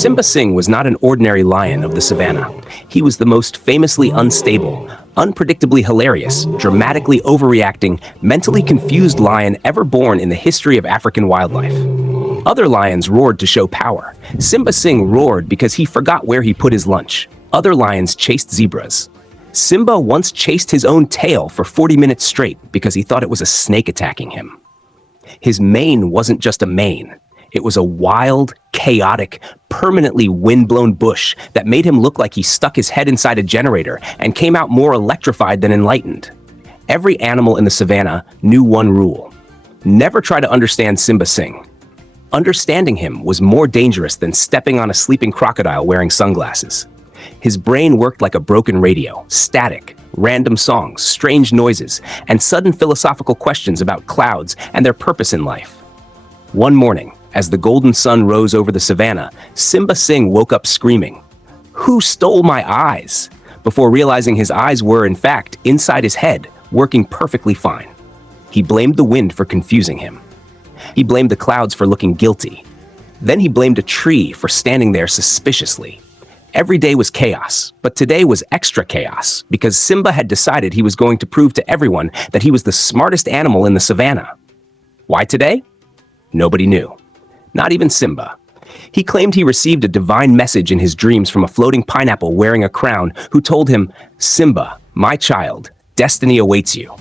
Simba Singh was not an ordinary lion of the savannah. He was the most famously unstable, unpredictably hilarious, dramatically overreacting, mentally confused lion ever born in the history of African wildlife. Other lions roared to show power. Simba Singh roared because he forgot where he put his lunch. Other lions chased zebras. Simba once chased his own tail for 40 minutes straight because he thought it was a snake attacking him. His mane wasn't just a mane. It was a wild, chaotic, permanently wind-blown bush that made him look like he stuck his head inside a generator and came out more electrified than enlightened. Every animal in the savannah knew one rule: never try to understand Simba Singh. Understanding him was more dangerous than stepping on a sleeping crocodile wearing sunglasses. His brain worked like a broken radio: static, random songs, strange noises, and sudden philosophical questions about clouds and their purpose in life. One morning, as the golden sun rose over the savannah, Simba Singh woke up screaming, "Who stole my eyes?" before realizing his eyes were, in fact, inside his head, working perfectly fine. He blamed the wind for confusing him. He blamed the clouds for looking guilty. Then he blamed a tree for standing there suspiciously. Every day was chaos, but today was extra chaos because Simba had decided he was going to prove to everyone that he was the smartest animal in the savannah. Why today? Nobody knew. Not even Simba. He claimed he received a divine message in his dreams from a floating pineapple wearing a crown who told him, "Simba, my child, destiny awaits you."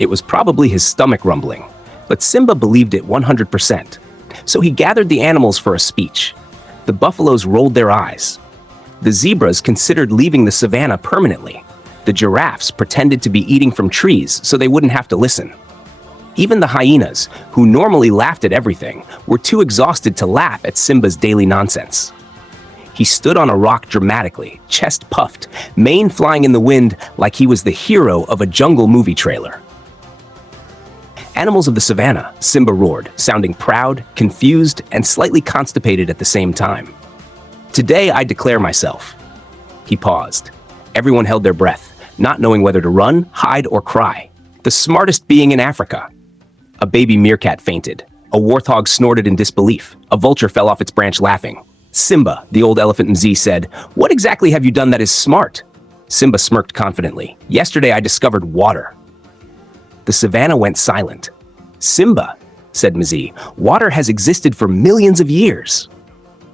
It was probably his stomach rumbling, but Simba believed it 100%. So he gathered the animals for a speech. The buffaloes rolled their eyes. The zebras considered leaving the savannah permanently. The giraffes pretended to be eating from trees so they wouldn't have to listen. Even the hyenas, who normally laughed at everything, were too exhausted to laugh at Simba's daily nonsense. He stood on a rock dramatically, chest puffed, mane flying in the wind like he was the hero of a jungle movie trailer. "Animals of the savannah," Simba roared, sounding proud, confused, and slightly constipated at the same time. "Today I declare myself." He paused. Everyone held their breath, not knowing whether to run, hide, or cry. The smartest being in Africa. A baby meerkat fainted. A warthog snorted in disbelief. A vulture fell off its branch laughing. "Simba," the old elephant Mzee said, "what exactly have you done that is smart?" Simba smirked confidently. "Yesterday I discovered water." The savannah went silent. "Simba," said Mzee, "water has existed for millions of years."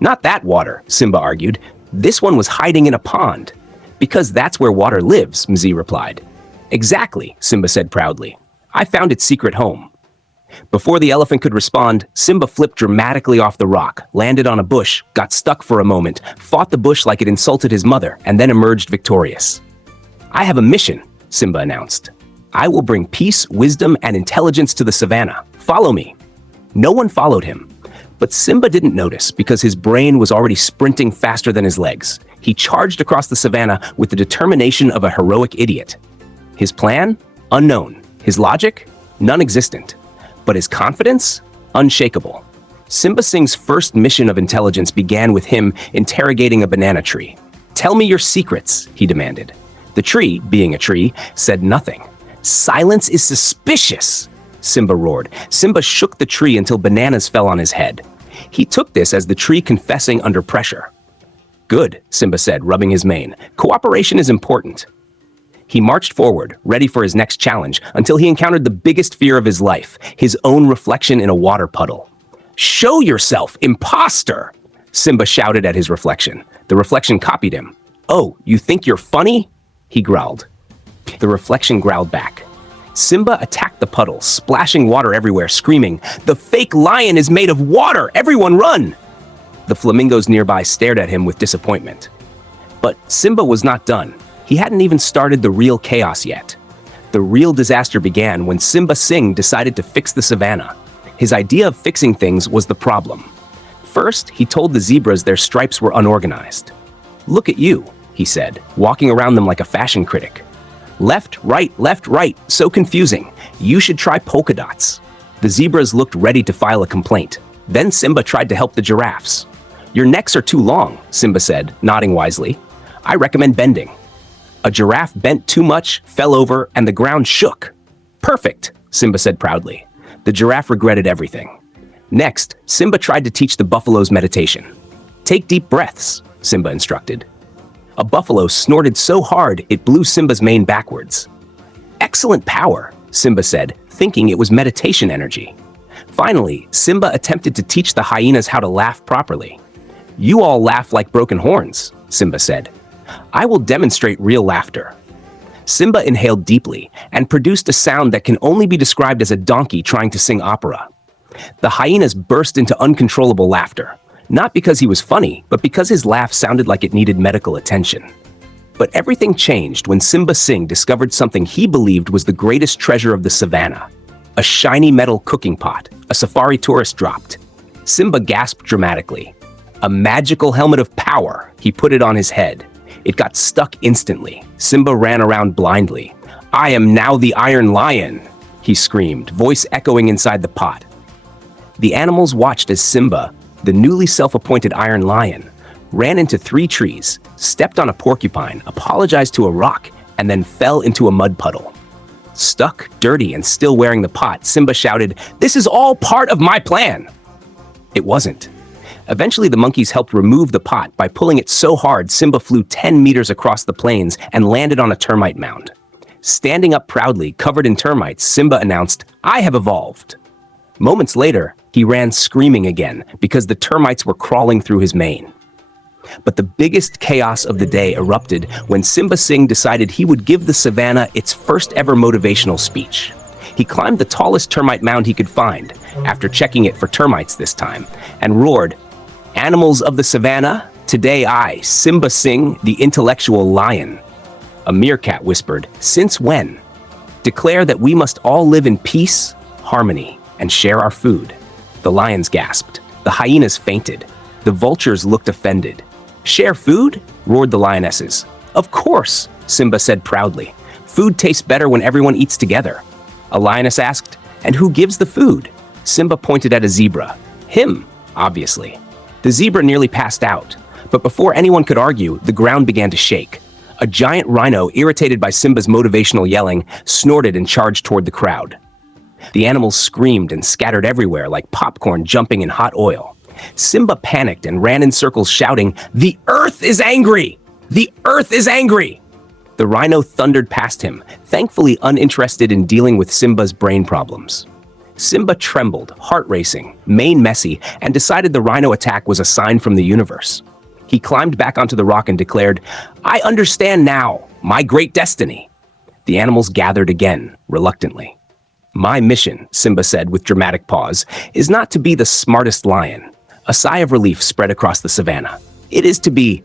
"Not that water," Simba argued. "This one was hiding in a pond." "Because that's where water lives," Mzee replied. "Exactly," Simba said proudly. "I found its secret home." Before the elephant could respond, Simba flipped dramatically off the rock, landed on a bush, got stuck for a moment, fought the bush like it insulted his mother, and then emerged victorious. "I have a mission," Simba announced. "I will bring peace, wisdom, and intelligence to the savannah. Follow me." No one followed him. But Simba didn't notice because his brain was already sprinting faster than his legs. He charged across the savannah with the determination of a heroic idiot. His plan? Unknown. His logic? Non-existent. But his confidence? Unshakable. Simba Singh's first mission of intelligence began with him interrogating a banana tree. "Tell me your secrets," he demanded. The tree, being a tree, said nothing. "Silence is suspicious," Simba roared. Simba shook the tree until bananas fell on his head. He took this as the tree confessing under pressure. "Good," Simba said, rubbing his mane. "Cooperation is important." He marched forward, ready for his next challenge, until he encountered the biggest fear of his life, his own reflection in a water puddle. "Show yourself, imposter!" Simba shouted at his reflection. The reflection copied him. "Oh, you think you're funny?" he growled. The reflection growled back. Simba attacked the puddle, splashing water everywhere, screaming, "The fake lion is made of water! Everyone run!" The flamingos nearby stared at him with disappointment. But Simba was not done. He hadn't even started the real chaos yet. The real disaster began when Simba Singh decided to fix the savannah. His idea of fixing things was the problem. First, he told the zebras their stripes were unorganized. "Look at you," he said, walking around them like a fashion critic. Left, right, so confusing. You should try polka dots." The zebras looked ready to file a complaint. Then Simba tried to help the giraffes. "Your necks are too long," Simba said, nodding wisely. "I recommend bending." A giraffe bent too much, fell over, and the ground shook. "Perfect," Simba said proudly. The giraffe regretted everything. Next, Simba tried to teach the buffaloes meditation. Take deep breaths, Simba instructed. A buffalo snorted so hard it blew Simba's mane backwards. Excellent power, Simba said, thinking it was meditation energy. Finally, Simba attempted to teach the hyenas how to laugh properly. You all laugh like broken horns, Simba said. I will demonstrate real laughter. Simba inhaled deeply and produced a sound that can only be described as a donkey trying to sing opera. The hyenas burst into uncontrollable laughter, not because he was funny, but because his laugh sounded like it needed medical attention. But everything changed when Simba Singh discovered something he believed was the greatest treasure of the savannah. A shiny metal cooking pot a safari tourist dropped. Simba gasped dramatically. A magical helmet of power, he put it on his head. It got stuck instantly. Simba ran around blindly. I am now the Iron Lion, he screamed, voice echoing inside the pot. The animals watched as Simba, the newly self-appointed Iron Lion, ran into 3 trees, stepped on a porcupine, apologized to a rock, and then fell into a mud puddle. Stuck, dirty, and still wearing the pot, Simba shouted, "This is all part of my plan!" It wasn't. Eventually, the monkeys helped remove the pot by pulling it so hard Simba flew 10 meters across the plains and landed on a termite mound. Standing up proudly, covered in termites, Simba announced, "I have evolved." Moments later, he ran screaming again because the termites were crawling through his mane. But the biggest chaos of the day erupted when Simba Singh decided he would give the savannah its first ever motivational speech. He climbed the tallest termite mound he could find, after checking it for termites this time, and roared, "Animals of the savannah, today I, Simba Singh, the intellectual lion." A meerkat whispered, "Since when?" "Declare that we must all live in peace, harmony, and share our food." The lions gasped. The hyenas fainted. The vultures looked offended. "Share food?" roared the lionesses. "Of course," Simba said proudly. "Food tastes better when everyone eats together." A lioness asked, "And who gives the food?" Simba pointed at a zebra. "Him, obviously." The zebra nearly passed out, but before anyone could argue, the ground began to shake. A giant rhino, irritated by Simba's motivational yelling, snorted and charged toward the crowd. The animals screamed and scattered everywhere like popcorn jumping in hot oil. Simba panicked and ran in circles shouting, "The earth is angry! The earth is angry!" The rhino thundered past him, thankfully uninterested in dealing with Simba's brain problems. Simba trembled, heart racing, mane messy, and decided the rhino attack was a sign from the universe. He climbed back onto the rock and declared, "I understand now, my great destiny." The animals gathered again, reluctantly. "My mission," Simba said with dramatic pause, "is not to be the smartest lion." A sigh of relief spread across the savannah. "It is to be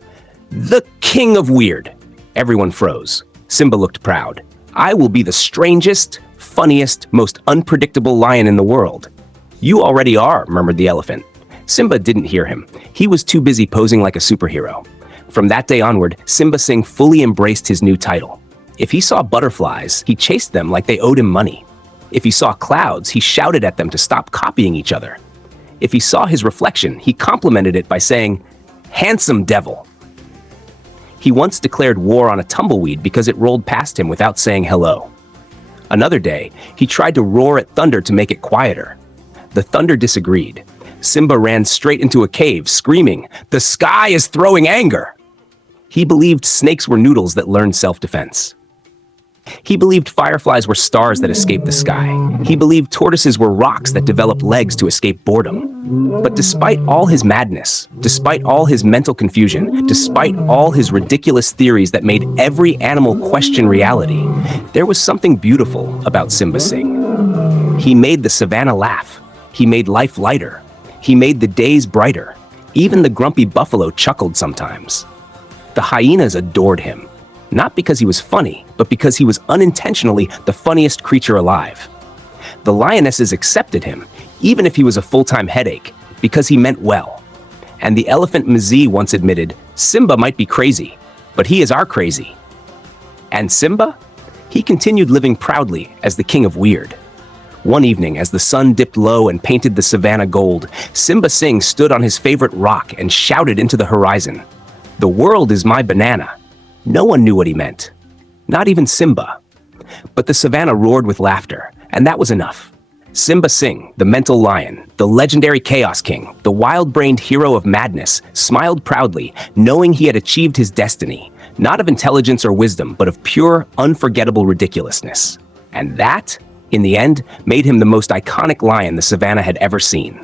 the king of weird." Everyone froze. Simba looked proud. "I will be the strangest, funniest, most unpredictable lion in the world." "You already are," murmured the elephant. Simba didn't hear him. He was too busy posing like a superhero. From that day onward, Simba Singh fully embraced his new title. If he saw butterflies, he chased them like they owed him money. If he saw clouds, he shouted at them to stop copying each other. If he saw his reflection, he complimented it by saying, "Handsome devil." He once declared war on a tumbleweed because it rolled past him without saying hello. Another day, he tried to roar at thunder to make it quieter. The thunder disagreed. Simba ran straight into a cave, screaming, "The sky is throwing anger!" He believed snakes were noodles that learned self-defense. He believed fireflies were stars that escaped the sky. He believed tortoises were rocks that developed legs to escape boredom. But despite all his madness, despite all his mental confusion, despite all his ridiculous theories that made every animal question reality, there was something beautiful about Simba Singh. He made the savannah laugh. He made life lighter. He made the days brighter. Even the grumpy buffalo chuckled sometimes. The hyenas adored him. Not because he was funny, but because he was unintentionally the funniest creature alive. The lionesses accepted him, even if he was a full-time headache, because he meant well. And the elephant Mzee once admitted, "Simba might be crazy, but he is our crazy." And Simba? He continued living proudly as the king of weird. One evening, as the sun dipped low and painted the savannah gold, Simba Singh stood on his favorite rock and shouted into the horizon, "The world is my banana." No one knew what he meant. Not even Simba. But the savannah roared with laughter, and that was enough. Simba Singh, the mental lion, the legendary Chaos King, the wild-brained hero of madness, smiled proudly, knowing he had achieved his destiny, not of intelligence or wisdom, but of pure, unforgettable ridiculousness. And that, in the end, made him the most iconic lion the savannah had ever seen.